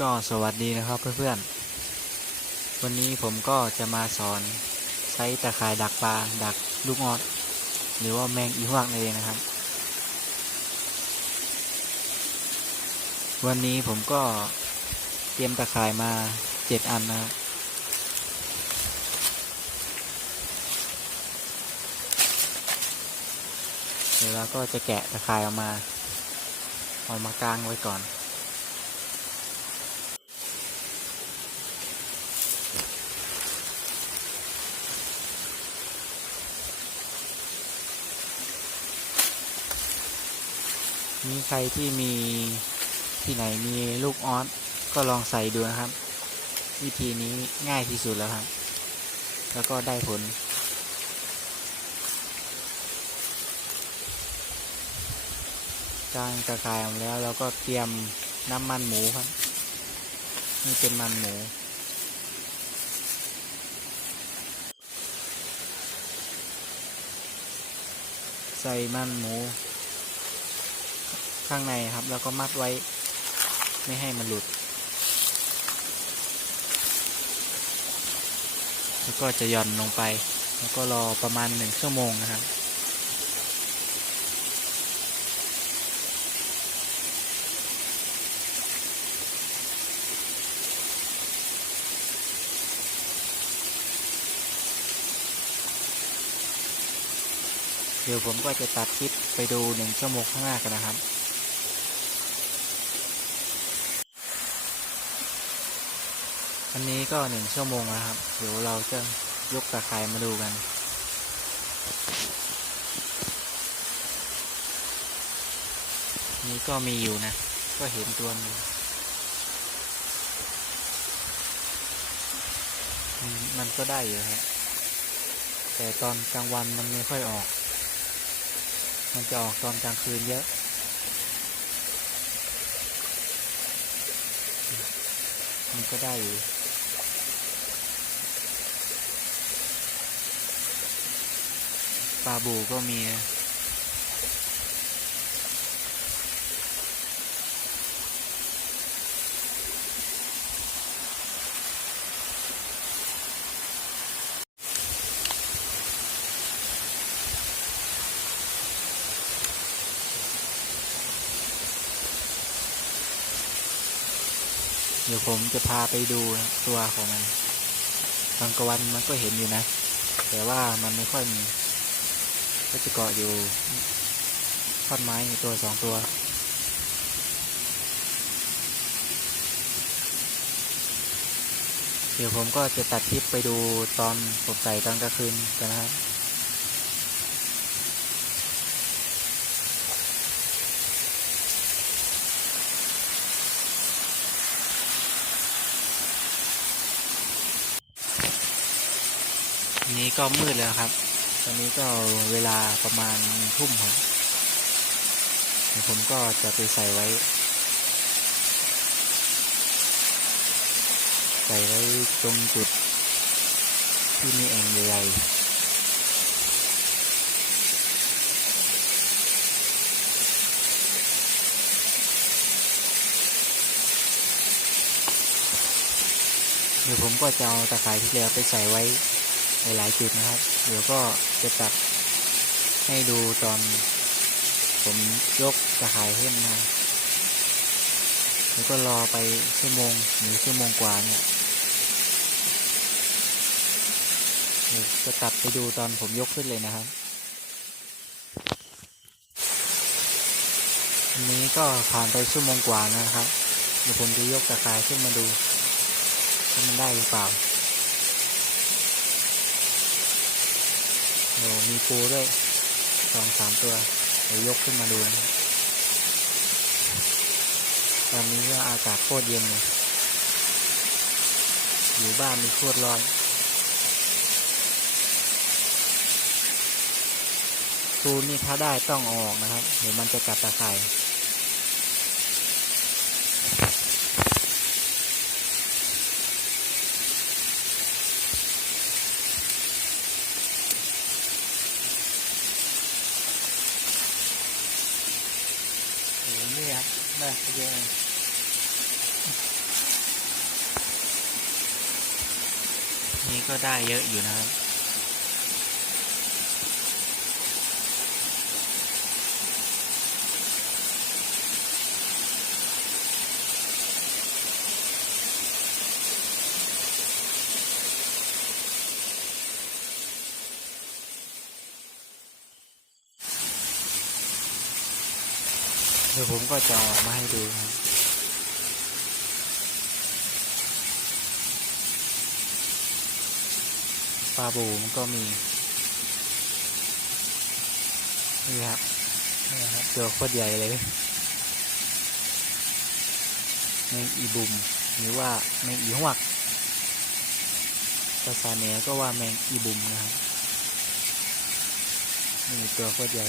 ก็สวัสดีนะครับเพื่อนๆ วันนี้ผมก็จะมาสอนใช้ตะข่ายดักปลาดักลูกออด หรือว่าแมงอีฮวกนั่นเองนะครับ วันนี้ผมก็เตรียมตะข่ายมาเจ็ดอันนะครับเดี๋ยวเราก็จะแกะตะข่ายออกมา เอามากางไว้ก่อน มีใครที่มีที่ไหนมีลูกออสก็ลองใส่ดูนะครับ วิธีนี้ง่ายที่สุดแล้วครับ แล้วก็ได้ผลกางตะขายออกแล้วเราก็เตรียมน้ำมันหมูครับ นี่เป็นมันหมูใส่มันหมู ข้างในครับ แล้วก็มัดไว้ ไม่ให้มันหลุด แล้วก็จะย่อนลงไป แล้วก็รอประมาณหนึ่งชั่วโมงนะครับเดี๋ยวผมก็จะตัดคลิปไปดูหนึ่งชั่วโมงข้างหน้ากันนะครับ อันนี้ก็หนึ่งชั่วโมงแล้วครับ เดี๋ยวเราจะยกตะไคร่มาดูกัน นี้ก็มีอยู่นะ ก็เห็นตัวนึงอืมมันก็ได้อยู่ฮะ แต่ตอนกลางวันมันไม่ค่อยออก มันจะออกตอนกลางคืนเยอะมันก็ได้อยู่ ปลาบูก็มีเดี๋ยวผมจะพาไปดูตัวของมันตอนกวันมันก็เห็นอยู่นะ แต่ว่ามันไม่ค่อยมี ก็จะเกาะอยู่ท่อนไม้ตัวสองตัว เดี๋ยวผมก็จะตัดคลิปไปดูตอนผมใส่ตอนกลางคืนกันนะครับนนี้ก็มืดแล้วครับ ตอนนี้ก็เวลาประมาณทุ่มครับเดี๋ยวผมก็จะไปใส่ไว้ ใส่ไว้ตรงจุดที่มีแองใหญ่เดี๋ยวผมก็จะเอาตะข่ายที่เหลือไปใส่ไว้ หลายจุดนะครับ เดี๋ยวก็จะตัดให้ดูตอนผมยกตะขายขึ้นมาแล้วก็รอไปชั่วโมงหรือชั่วโมงกว่าเนี่ยเดี๋ยวจะตัดไปดูตอนผมยกขึ้นเลยนะครับอันนี้ก็ผ่านไปชั่วโมงกว่านะครับเดี๋ยวผมจะยกตะขายขึ้นมาดูว่ามันได้หรือเปล่า โอ้มีปูด้วยสองสามตัว เดี๋ยวยกขึ้นมาดูนะครับตอนนี้ก็อากาศโคตรเย็นเลยอยู่บ้านมีโคตรร้อนปูนี่ถ้าได้ต้องอออกนะครับ เดี๋ยวมันจะกัดตะไคร่ายโอ้โหนี่ครับได้เยอะเลย นี่ ก็ได้เยอะอยู่นะครับเดี๋ยวผมก็จะเอาออกมาให้ดูครับ ปลาบูมันก็มี นี่ครับนี่ครับตัวโคตรใหญ่เลยแมงอีบุมหรือว่าแมงอีหวกภาษาเหนือก็ว่าแมงอีบุมนะครับนี่ตัวโคตรใหญ่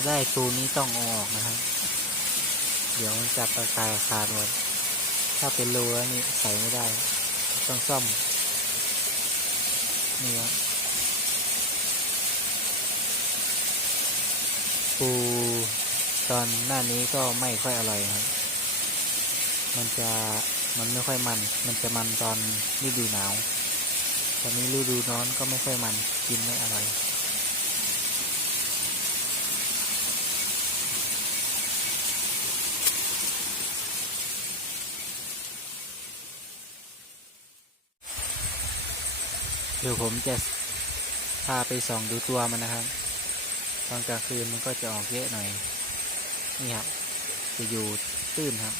าได้ตูนี้ต้องออกนะครับ เดี๋ยวมันจับตะกายขาดหมด ถ้าเป็นรูแล้วนี่ใส่ไม่ได้ ต้องซ่อม นี่ครับปูตอนหน้านี้ก็ไม่ค่อยอร่อยครับ มันจะมันไม่ค่อยมัน มันจะมันตอนฤดูหนาว ตอนนี้ฤดูร้อนก็ไม่ค่อยมัน กินไม่อร่อย เดี๋ยวผมจะพาไปส่องดูตัวมันนะครับ ตอนกลางคืนมันก็จะออกเยอะหน่อย นี่ครับ จะอยู่ตื้นครับ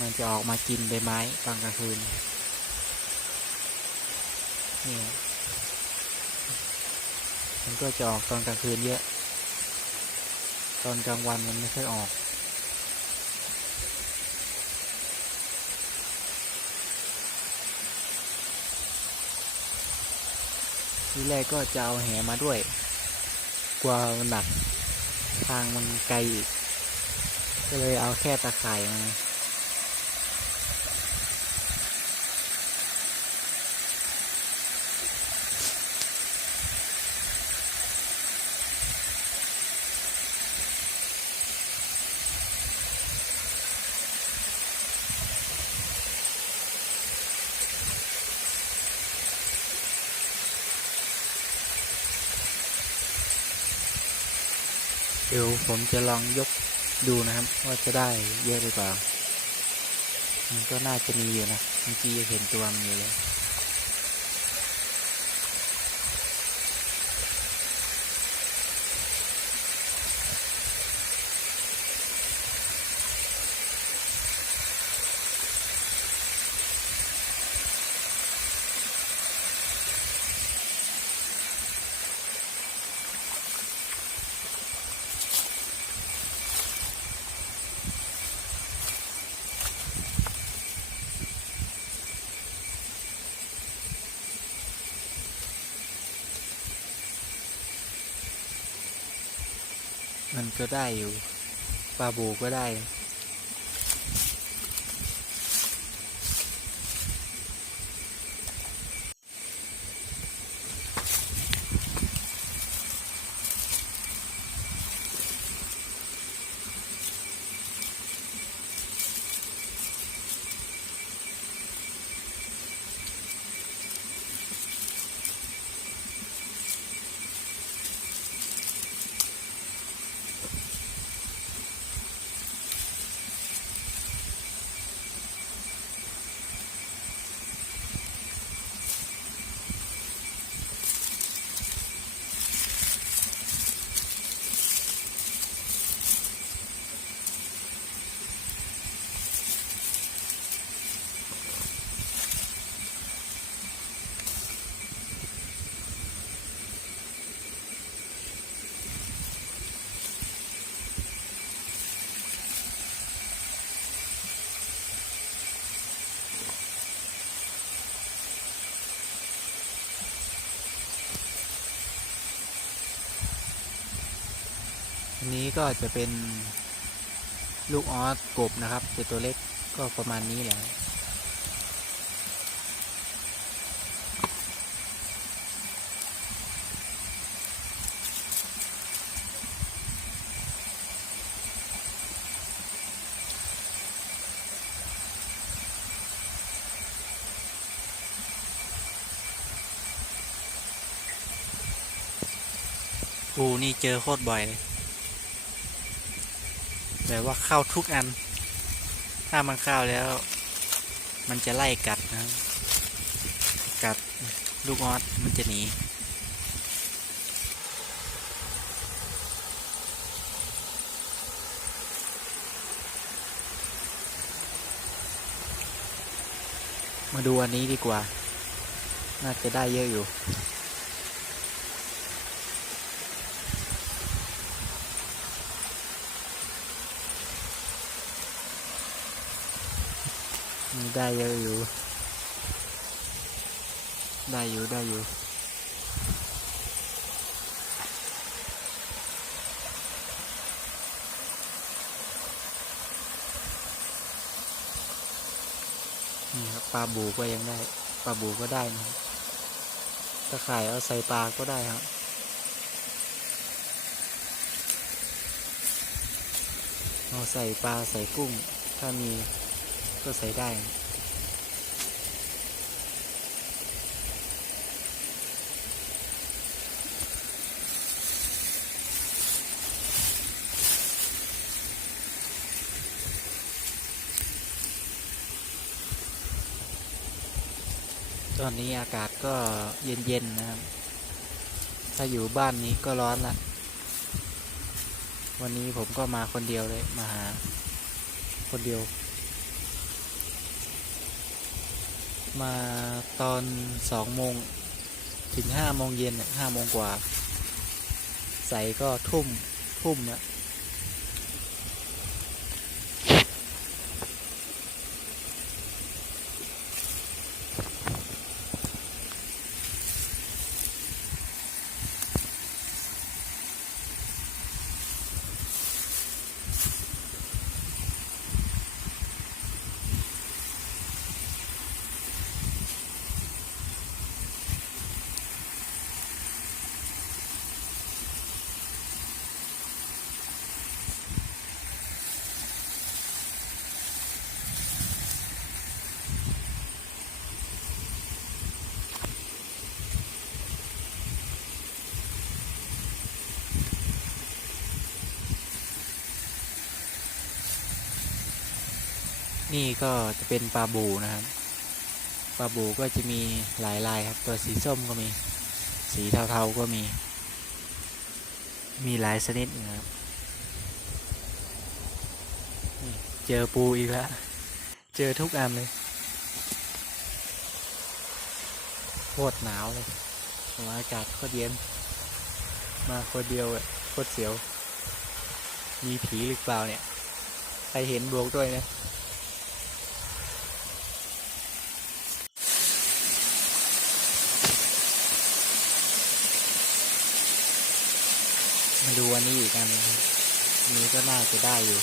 มันจะออกมากินใบไม้ตอนกลางคืน นี่ครับมันก็จะออกตอนกลางคืนเยอะ ตอนกลางวันมันไม่ค่อยออก ทีแรกก็จะเอาแหมาด้วย กลัวหนักทางมันไกลอีก ก็เลยเอาแค่ตะข่ายมา เดี๋ยวผมจะลองยกดูนะครับ ว่าจะได้เยอะหรือเปล่า มันก็น่าจะมีอยู่นะเมื่อกี้เห็นตัวมันอยู่เลย ก็ได้อยู่ปลาบูก็ได้ อันนี้ก็จะเป็นลูกออสกบนะครับแต่ตัวเล็กก็ประมาณนี้แหละปูนี่เจอโคตรบ่อยเลย แบบว่าเข้าทุกอัน ถ้ามันเข้าแล้ว มันจะไล่กัดนะกัดลูกออสมันจะหนีมาดูอันนี้ดีกว่า น่าจะได้เยอะอยู่ ได้เยอะอยู่ ได้อยู่ได้อยู่นี่ครับปลาบูก็ยังได้ ปลาบูก็ได้นะถ้าขายเอาใส่ปลาก็ได้ครับเอาใส่ปลาใส่กุ้ง ถ้ามี ก็ใส่ได้ ตอนนี้อากาศก็เย็น ๆ นะครับ ถ้าอยู่บ้านนี้ก็ร้อนละวันนี้ผมก็มาคนเดียวเลย มาหา คนเดียว มาตอนสองโมงถึงห้าโมงเย็นห้าโมงกว่า ใส่ก็ทุ่มทุ่มอะ นี่ก็จะเป็นปลาบูนะครับ ปลาบูก็จะมีหลายลายครับ ตัวสีส้มก็มี สีเทาๆก็มี มีหลายชนิดนะครับ เจอปูอีกแล้ว เจอทุกอันเลย โคตรหนาวเลยมว่าอากาศโคตรเย็น มาคนเดียวอะโคตรเสียว มีผีหรือเปล่าเนี่ย ใครเห็นบวกด้วยนะ ดูอันนี้อีกอันอันนี้ก็น่าจะได้อยู่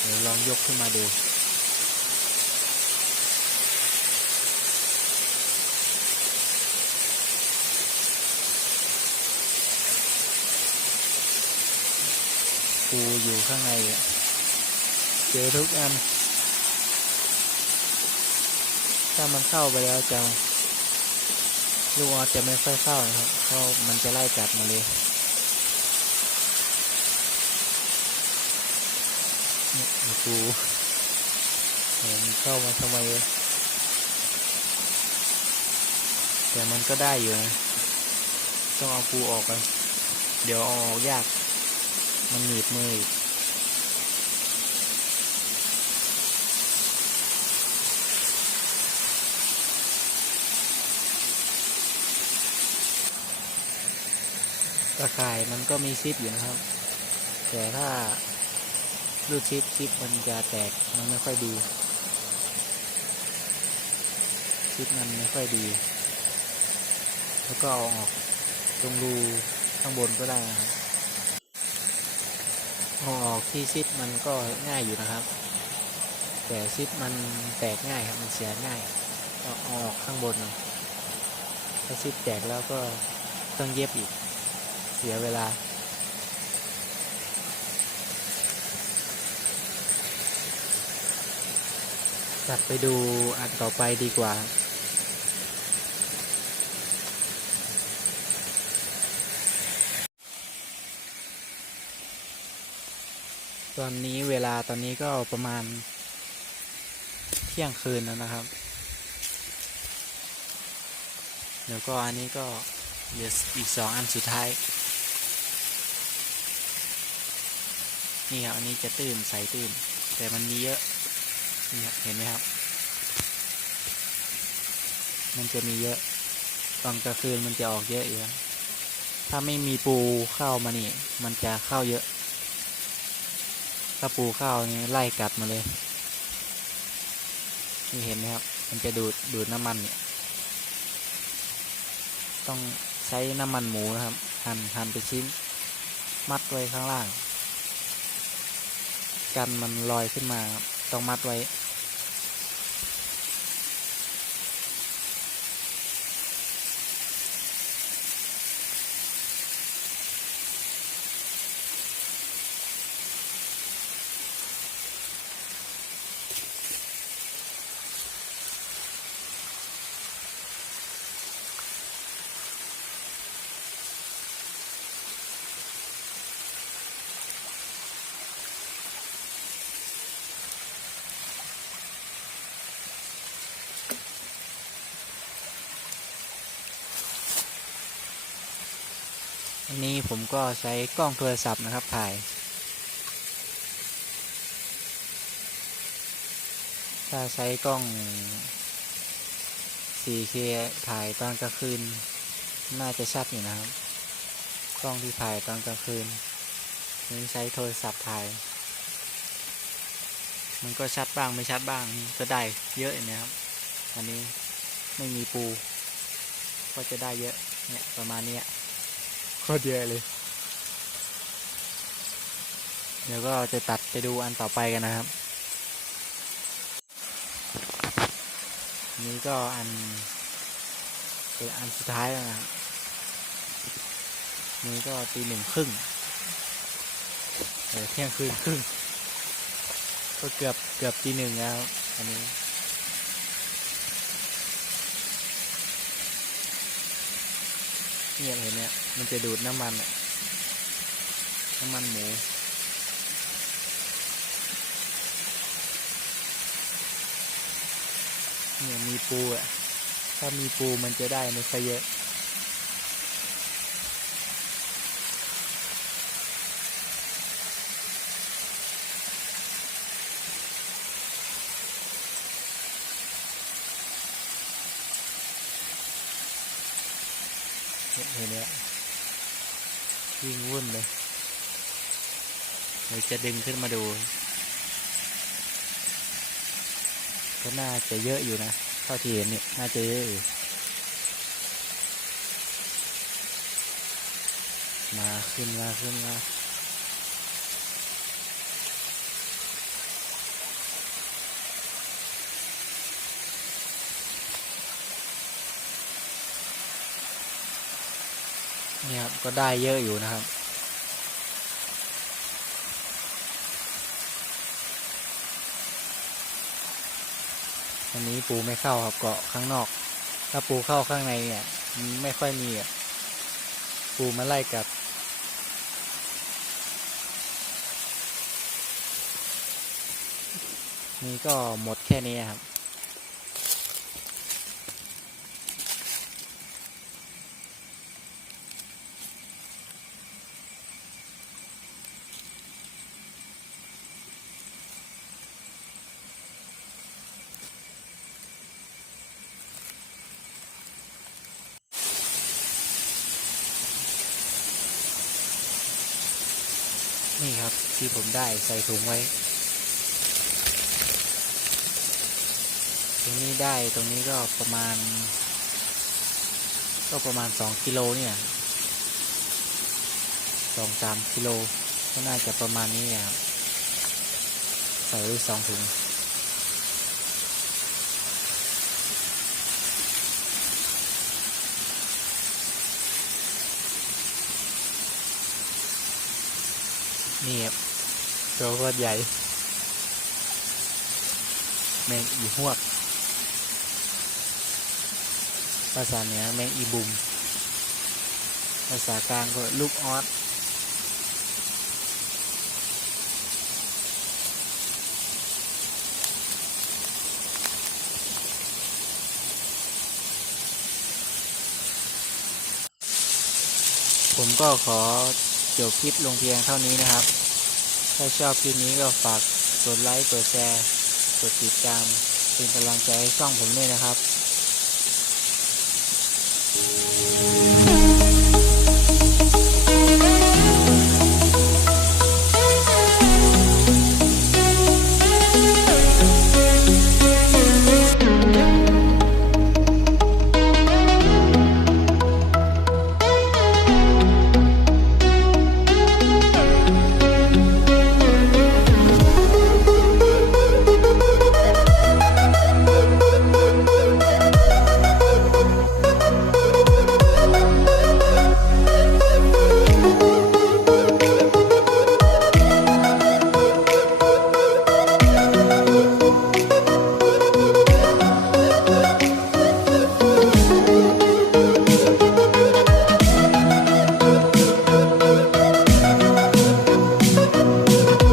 เดี๋ยวลองยกขึ้นมาดูปูอยู่ข้างในอะเจอทุกอัน ถ้ามันเข้าไปแล้วจะ ลูกออสจะไม่ค่อยเข้านะครับเพราะมันจะไล่กัดมาเลยเนี่ยไอ้ปูโหมันเข้ามาทำไม แต่มันก็ได้อยู่นะ ต้องเอาปูออกกัน เดี๋ยวเอาออกยาก มันหนีบมืออีก ตะข่ายมันก็มีซิปอยู่นะครับ แต่ถ้ารูดซิปซิปมันจะแตกมันไม่ค่อยดีซิปมันไม่ค่อยดี แล้วก็เอาออกตรงรูข้างบนก็ได้นะครับเอาออกที่ซิปมันก็ง่ายอยู่นะครับ แต่ซิปมันแตกง่ายครับมันเสียง่ายเอาออกข้างบนถ้าซิปแตกแล้วก็ต้องเย็บอีก เสียเวลาตัดไปดูอันต่อไปดีกว่าตอนนี้เวลาตอนนี้ก็ประมาณเที่ยงคืนแล้วนะครับเดี๋ยวก็อันนี้ก็เหลืออีกสองอันสุดท้าย นี่ครับอันนี้จะตื้นใสตื้น แต่มันมีเยอะนี่ครับเห็นไหมครับ มันจะมีเยอะตอนกลางคืนมันจะออกเยอะอยู่ถ้าไม่มีปูเข้ามานี่ มันจะเข้าเยอะ ถ้าปูเข้านี่ไล่กัดมาเลย นี่เห็นไหมครับ มันจะดูดดูดน้ำมันเนี่ย ต้องใช้น้ำมันหมูนะครับ หั่นหั่นไปนชิ้น มัดไว้ข้างล่าง กันมันลอยขึ้นมาต้องมัดไว้ อันนี้ผมก็ใช้กล้องโทรศัพท์นะครับถ่าย ถ้าใช้กล้อง 4K ถ่ายตอนกลางคืน น่าจะชัดอยู่นะครับ กล้องที่ถ่ายตอนกลางคืนนี่ใช้โทรศัพท์ถ่าย มันก็ชัดบ้างไม่ชัดบ้างก็ได้เยอะนะครับ อันนี้ไม่มีปู ก็จะได้เยอะ เนี่ยประมาณนี้ โคตรเยอะเลย เดี๋ยวก็จะตัดไปดูอันต่อไปกันนะครับ นี้ก็อันเป็นอันสุดท้ายแล้วนะครับนี่ก็ตีหนึ่งครึ่งเที่ยงคืนครึ่ง ก็เกือบเกือบตีหนึ่งแล้ว อันนี้ เนี่ยเห็นเนี่ยมันจะดูดน้ำมันอะน้ำมันหมูเนี่ยมีปูอะ ถ้ามีปูมันจะได้ไม่ค่อยเยอะ เห็นเนี่ยวิ่งวุ่นเลยเดี๋ยวจะดึงขึ้นมาดูก็น่าจะเยอะอยู่นะเท่าที่เห็นเนี่ยน่าจะเยอะอยู่มาขึ้นมาขึ้นมา เนี่ยครับ ก็ได้เยอะอยู่นะครับ อันนี้ปูไม่เข้าครับเกาะข้างนอก ถ้าปูเข้าข้างในเนี่ยไม่ค่อยมีอะปูมาไล่กัดนี่ก็หมดแค่นี้ครับ นี่ครับที่ผมได้ใส่ถุงไว้ตรงนี้ได้ตรงนี้ก็ประมาณ ก็ประมาณสองกิโลเนี่ยสองสามกิโลก็น่าจะประมาณนี้ครับใส่ไว้สองถุง นี่ครับตัวโคตรใหญ่แมงอีหวก ภาษาเหนือแมงอีบุม ภาษากลางก็ลูกออสผมก็ขอจบคลิปลงเพียงเท่านี้นะครับ ถ้าชอบคลิปนี้ก็ฝากกดไลค์ กดแชร์ กดติดตาม เป็นกำลังใจให้ช่องผมด้วยนะครับ